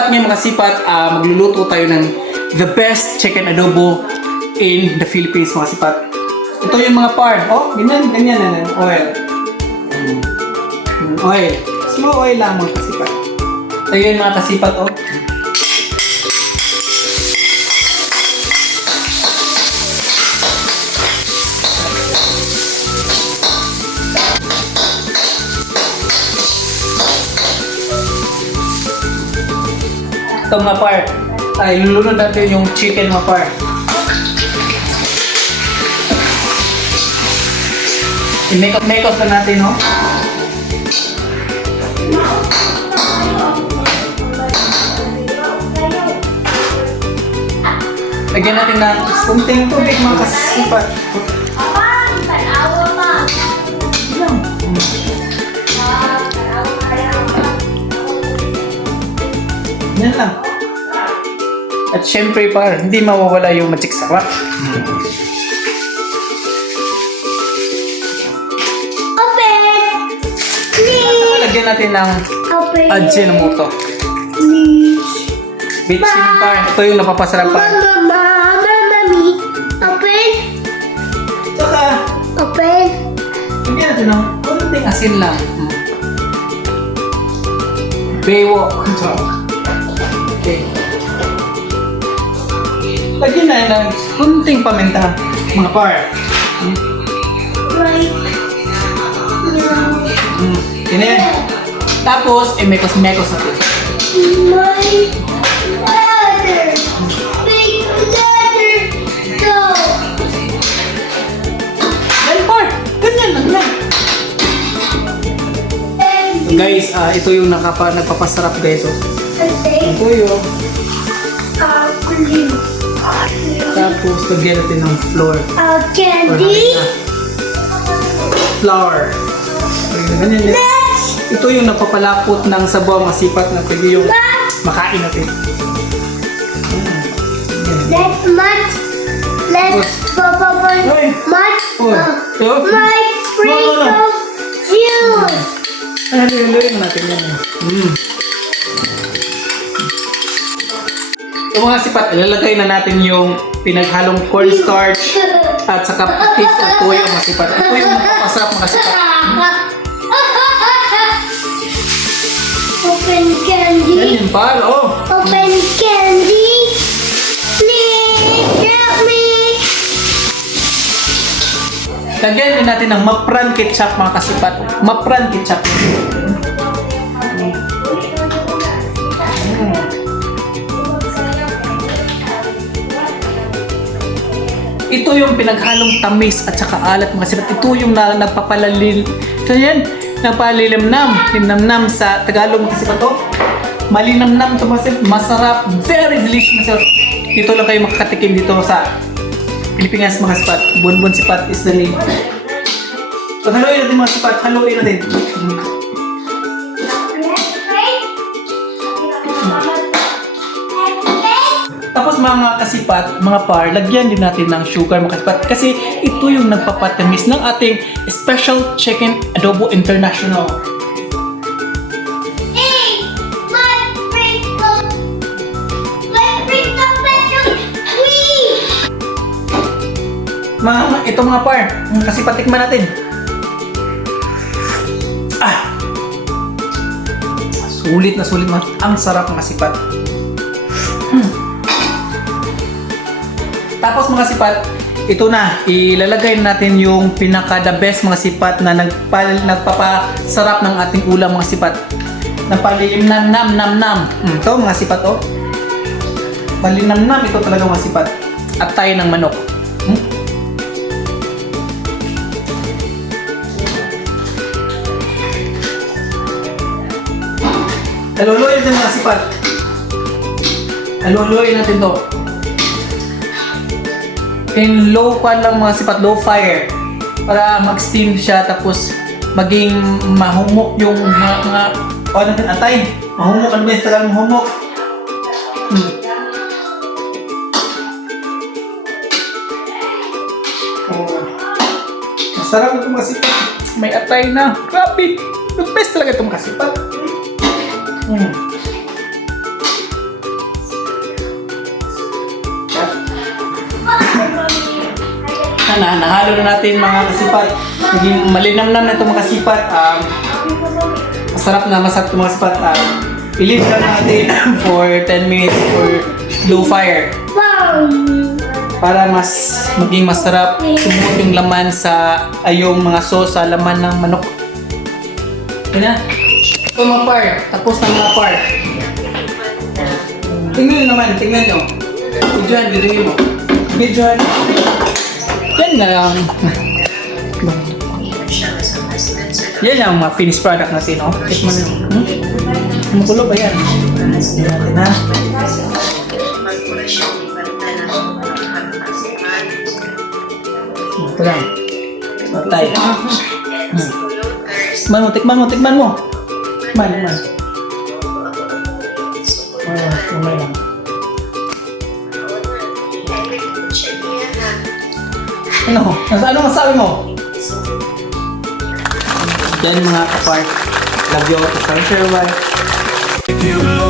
sipat ngayon mga sipat, magluluto tayo ng the best chicken adobo in the Philippines mga sipat. Ito yung mga part. Oh, ganyan. Oil. Oil. Small oil lang mga kasipat. Ito yung mga kasipat, oh. Ito mga par, ay lulunod natin yung chicken mga par. I-make-up na natin, no? Lagyan natin ng kunting tubig mga kasipat. Yan lang. At syempre par, hindi mawawala yung magic sarap. Lagyan natin ng Ajinomoto. Bitchin par. Ito yung napapasarap par. Mami, open. Saka, Open. lagyan natin ng kunting asin lang. Baywalk. Okay. Lagyan na ng kunting paminta, mga par. Right now. Ganyan. Tapos, mekos-mekos natin. My ladder. Big ladder. Go. Ganyan par. Ganyan lang lang. So, guys, ito yung nagpapasarap guys. Oh. Ito yung. Tapos, lagyan natin ng flour. Candy. Flour. Ganyan din. Ito yung napapalapot ng sabaw masipat na pwede yung makain natin. Let's much. Let's Oy. much. Yo. My sprinkle juice. Haluin natin yan. Yung mga sipat, ilalagay na natin yung pinaghalong cornstarch at saka patis at tuyo mga sipat. Ito yung napapasarap mga sipat. Open candy. Yan yung par, oh. Open candy. Please help me. Lagyan din natin ng mapran ketchup mga kasipat. Mapran ketchup. Ito yung pinaghalong tamis at saka alat mga sipat. Ito yung nagpapalalim. So yan, nagpalilimnam sa Tagalog mga sipat. Oh. Malinamnam to mga sipat. Masarap. Very delicious mga sipat. Dito lang kayo makakatikim dito sa Pilipinas mga sipat. Bonbon sipat is the name. So haluin natin mga sipat. Haluin natin. Tapos mga kasipat, mga par, lagyan din natin ng sugar mga kasipat kasi ito yung nagpapatamis ng ating Special Chicken Adobo International. Hey, my sprinkle. Ito mga par, kasipat tikman natin. Sulit na sulit mga. Ang sarap mga sipat. Tapos mga sipat, ito na, ilalagay natin yung pinaka-the best mga sipat na nagpapasarap ng ating ulam mga sipat. Napalinam-nam-nam-nam. Ito mga sipat, oh. Palinam-nam, ito talaga mga sipat. At tayo ng manok. Haluluin natin mga sipat. Haluluin natin to. In low pan lang mga sipat, low fire. Para mag-steam siya tapos maging mahumok yung mga ano natin, atay. Mahumok, ano ba yung tagal mahumok? Masarap ito mga sipat. May atay na. Grabe. The best talaga ito mga sipat. Nahalo na natin mga kasipat. Naging malinamnam na ito mga kasipat. Masarap ito mga kasipat. I-leave lang natin for 10 minutes for low fire. Para maging masarap sumot yung laman sa yung mga sauce sa laman ng manok. Yan na. Ito mga par. Tapos na mga par. Tingnan nyo naman. Tingnan nyo. Videohan mo. Videohan. Yan na lang. Yan yung mga finished product natin, no? Tikman nyo. Makulo ba yan? Tingnan natin, ha? Ito lang. Patay. Tikman mo. Tikman. Umay lang. Ano masabi mo? Yan mga kapart. Love you all. Thank you. Bye.